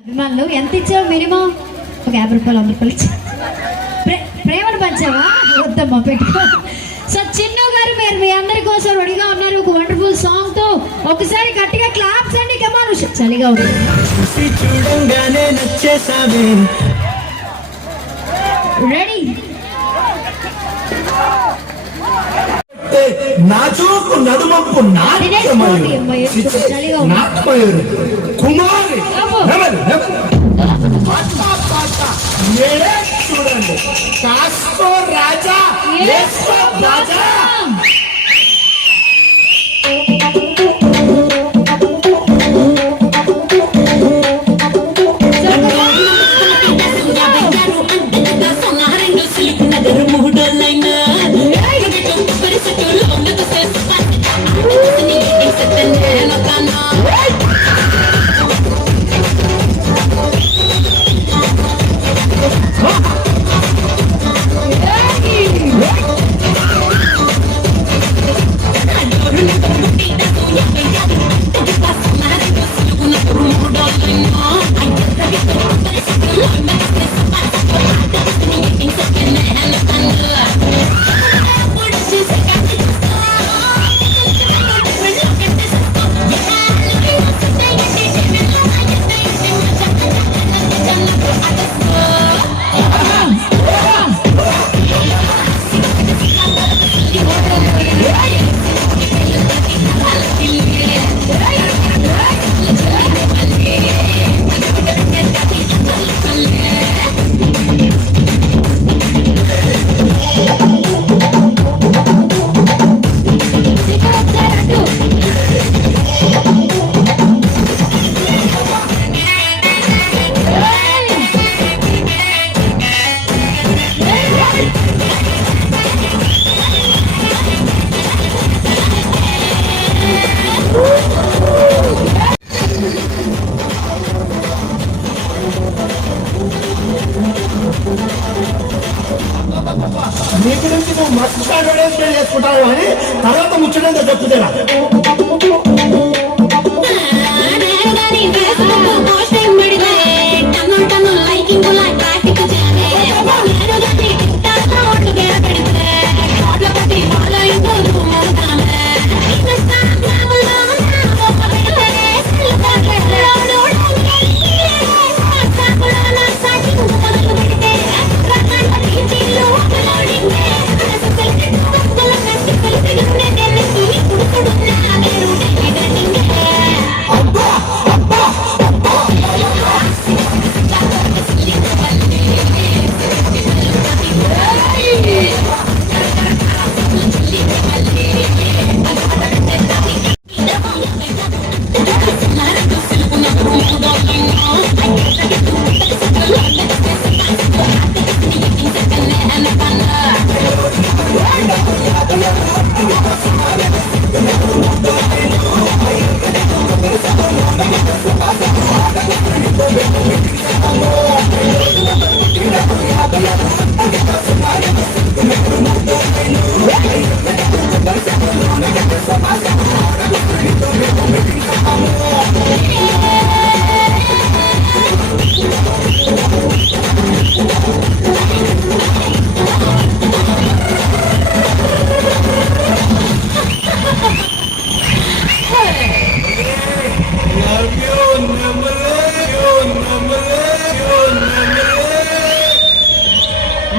అభిమానులు ఎంత ఇచ్చావు? మినిమం ఒక 50 రూపాయలు 100 రూపాయలు ఇచ్చా. ప్రేమను పంచావా? వద్దమ్మా పెట్టుకో. సో చిన్ను గారు మీరు మీ అందరి కోసం రెడీగా ఉన్నారు ఒక వండర్ఫుల్ సాంగ్ తో. ఒకసారి గట్టిగా క్లాప్స్ అండి. కమాన్. చలిగా ఉంది. రెడీ? నాచూకు నడుమప్పు నాట్మయూరు కుమారి చూడండి కాస్కో రాజా రాజా. నీ గురించి నువ్వు మస్తు అడ్వర్టైజ్మెంట్ చేసుకుంటావు అని తర్వాత ముచ్చటంతా చెప్పుతేరా.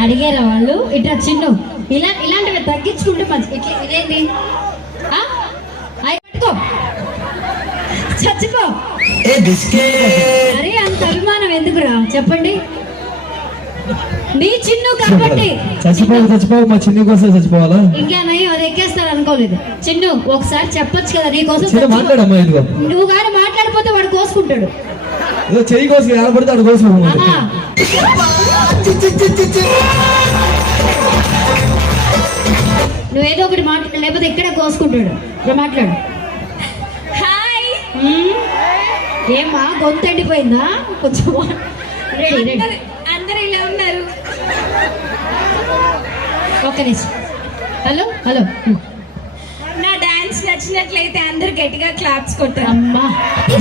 అడిగారా వాళ్ళు? ఇట్లా చిన్ను ఇలాంటివి తగ్గించుకుంటే మంచి. ఇట్లా ఇదేంటి? పట్టుకో చచ్చిపో. అరే అంత అభిమానం ఎందుకురా చెప్పండి? నీ చిన్ను కాబట్టి చచ్చిపోవు మా చిన్ను కోసం చచ్చిపోవాలా? ఇంకేనయ్యో అది ఎక్కేస్తారు అనుకోలేదు. చిన్ను ఒకసారి చెప్పొచ్చు కదా నీ కోసం. మాట్లాడమ్మా. నువ్వు కానీ మాట్లాడిపోతే వాడు కోసుకుంటాడు. చెయ్యి కోసం ఆడపడితే ఆడు కోసం. నువ్వేదో ఒకటి మాట్లాడు లేకపోతే ఇక్కడే కోసుకుంటాడు. మాట్లాడు. హాయ్. ఏమా గొంతు ఎండిపోయిందా? కొంచెం రెడీ రెడీ. అందరూ ఇలా ఉన్నారు. ఒక్క నిమిషం. Hello hello. నా డాన్స్ నచ్చినట్లయితే అందరు గట్టిగా క్లాప్స్ కొట్టారు. అమ్మా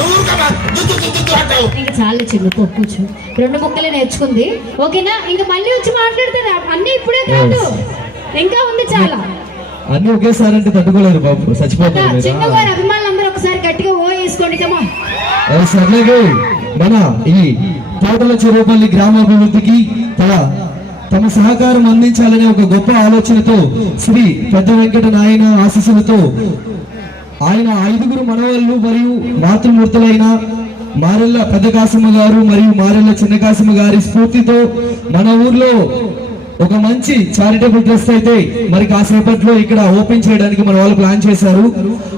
నువ్వు ఊరుకోమ్మా. దుద్దు దుద్దు దుద్దు అంటావు. ఇంకా చాలా చిన్న కూర్చో. 2 ముక్కలే నేర్చుకుంది, ఓకేనా? ఇంకా మళ్ళీ వచ్చి మాట్లాడుతుంది. అన్నీ ఇప్పుడే కాదు, ఇంకా ఉంది చాలా. అన్ని ఒకేసారి అంటే తట్టుకోలేరు బాబు, చచ్చిపోతారు మీరు. చిన్న గారి అభిమానులందరూ ఒకసారి గట్టిగా ఓ వేసుకోండి. కమా సర్లేగే మన ఈ తోటల చెరువుపల్లి గ్రామాభివృద్ధికి తమ సహకారం అందించాలనే ఒక గొప్ప ఆలోచనతో శ్రీ పెద్ద వెంకట నాయన ఆశీస్సులతో ఆయన 5గురు మనవళ్ళు మరియు మాతృమూర్తులైన మారెళ్ళ పెద్ద కాసమ్మ గారు మరియు మారెళ్ళ చిన్న కాసమ్మ గారి స్ఫూర్తితో మన ఊర్లో ఒక మంచి చారిటబుల్ ట్రస్ట్ అయితే మరి కాసేపట్లో ఇక్కడ ఓపెన్ చేయడానికి మన వాళ్ళు ప్లాన్ చేశారు.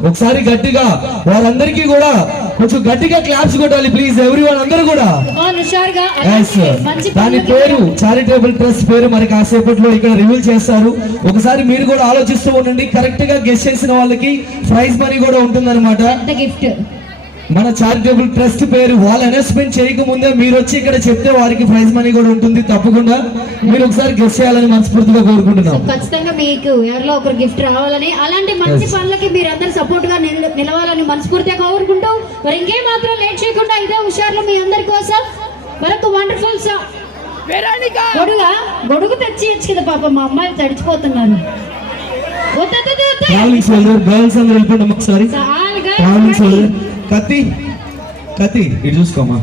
ఒకసారి గట్టిగా వారందరికీ కూడా కొంచెం గట్టిగా క్లాప్స్ కొట్టాలి ప్లీజ్ ఎవ్రీవన్, అందరూ కూడా. దాని పేరు చారిటబుల్ ట్రస్ట్ పేరు మరి కాసేపట్లో ఇక్కడ రివీల్ చేస్తారు. ఒకసారి మీరు కూడా ఆలోచిస్తూ ఉండండి. కరెక్ట్ గా గెస్ట్ చేసిన వాళ్ళకి ప్రైజ్ మనీ కూడా ఉంటుందన్నమాట. గిఫ్ట్ మన చారిటబుల్ ట్రస్ట్ పేరు వాళ్ళు అనౌన్స్మెంట్ చేయకముందే మీరు వచ్చి ఇక్కడ చెప్తే వారికి ప్రైజ్ మనీ కూడా ఉంటుంది. తప్పకుండా మీరు ఒకసారి గెస్ట్ చేయాలని మనస్ఫూర్తిగా కోరుకుంటున్నాం. ఖచ్చితంగా మీకు ఎవరిలో ఒకరు గిఫ్ట్ రావాలని, అలాంటి మంచి పనులకి మీరందరూ సపోర్ట్ గా నిలవాలని మనస్ఫూర్తిగా కోరుకుంటూ మరి ఇంకే మాత్రం లేట్ చేయకుండా ఇదే హుషారులో మీ అందరి కోసం మరొక వండర్ఫుల్ సాంగ్. గొడుగు తెచ్చి ఇచ్చు కదా పాప, మా అమ్మాయిలు తడిచిపోతున్నారు. గర్ల్స్ అందరూ వెళ్ళిపోండి ఒకసారి. కత్తి ఇటు చూసుకోమా.